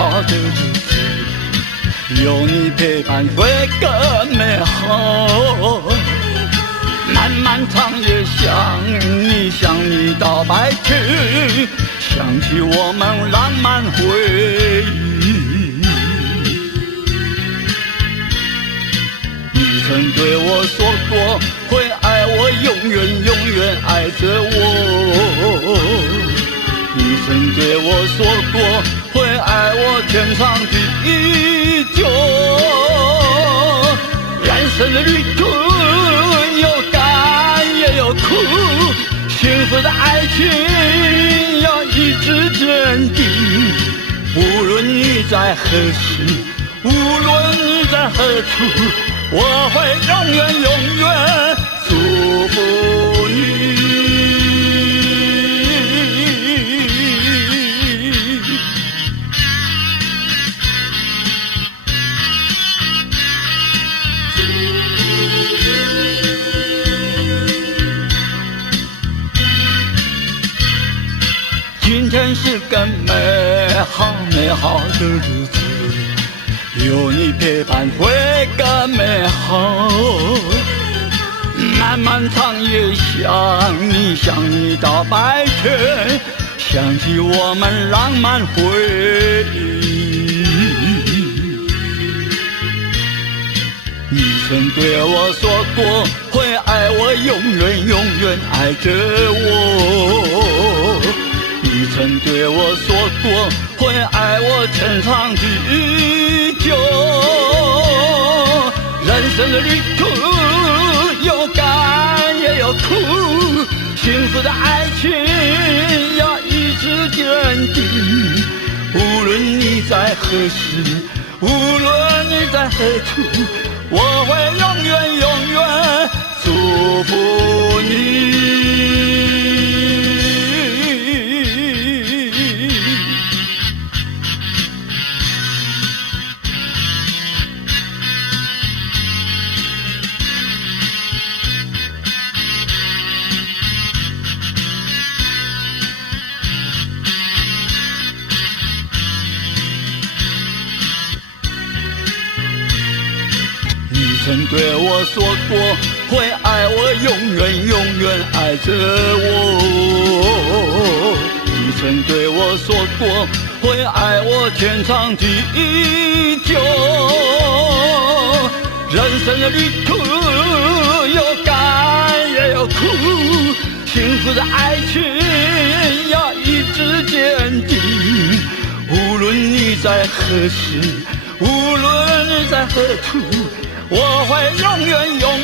好的日子，有你陪伴会更美好。漫漫长夜想你到白天，想起我们浪漫回忆。你曾对我说过会爱我，永远永远爱着我。你曾对我说过会爱我天长地久。人生的旅途有甘也有苦，幸福的爱情要一直坚定。无论你在何时，无论你在何处，我会永远永远祝福你。今天是个美好美好的日子，有你陪伴会更美好。漫漫长夜想你到白天，想起我们浪漫回忆。你曾对我说过会爱我，永远永远爱着我。你曾对我说过会爱我天长地久。人生的旅途有甘也有苦，幸福的爱情要一直坚定。无论你在何时，无论你在何处，我会永远永远祝福你。你曾对我说过会爱我，永远永远爱着我。你曾对我说过会爱我天长地久。人生的旅途有甘也有苦，幸福的爱情要一直坚定。无论你在何时，无论你在何处，我会永远永